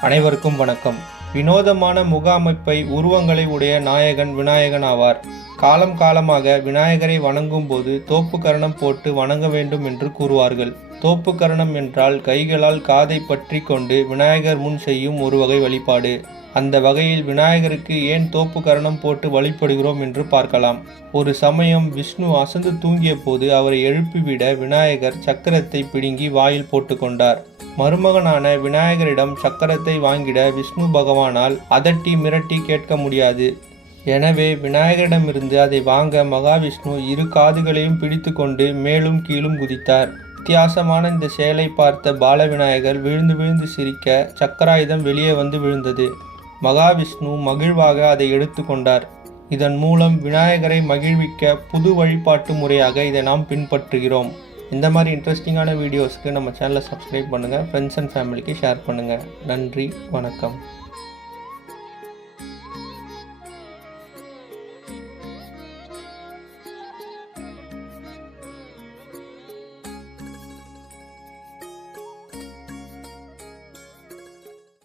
அனைவருக்கும் வணக்கம். வினோதமான முக அமைப்பை உருவங்களை உடைய நாயகன் விநாயகன் ஆவார். காலம் காலமாக விநாயகரை வணங்கும் போது தோப்பு கரணம் போட்டு வணங்க வேண்டும் என்று கூறுவார்கள். தோப்பு கரணம் என்றால் கைகளால் காதை பற்றி கொண்டு விநாயகர் முன் செய்யும் ஒரு வகை வழிபாடு. அந்த வகையில் விநாயகருக்கு ஏன் தோப்பு கரணம் போட்டு வழிபடுகிறோம் என்று பார்க்கலாம். ஒரு சமயம் விஷ்ணு அசந்து தூங்கிய போது அவரை எழுப்பிவிட விநாயகர் சக்கரத்தை பிடுங்கி வாயில் போட்டுக்கொண்டார் மருமகனான விநாயகரிடம் சக்கரத்தை வாங்கிட விஷ்ணு பகவானால் அதட்டி மிரட்டி கேட்க முடியாது. எனவே விநாயகரிடமிருந்து அதை வாங்க மகாவிஷ்ணு இரு காதுகளையும் பிடித்துக்கொண்டு மேலும் கீழும் குதித்தார். வித்தியாசமான இந்த செயலை பார்த்த பாலவிநாயகர் விழுந்து விழுந்து சிரிக்க சக்கராயுதம் வெளியே வந்து விழுந்தது. மகாவிஷ்ணு மகிழ்வாக அதை எடுத்துக்கொண்டார் இதன் மூலம் விநாயகரை மகிழ்விக்க புது வழிபாட்டு முறையாக இதை நாம் பின்பற்றுகிறோம். இந்த மாதிரி இன்ட்ரெஸ்டிங்கான வீடியோஸ்க்கு நம்ம சேனலை சப்ஸ்கிரைப் பண்ணுங்கள் ஃப்ரெண்ட்ஸ் அண்ட் ஃபேமிலிக்கு ஷேர் பண்ணுங்கள் நன்றி வணக்கம்.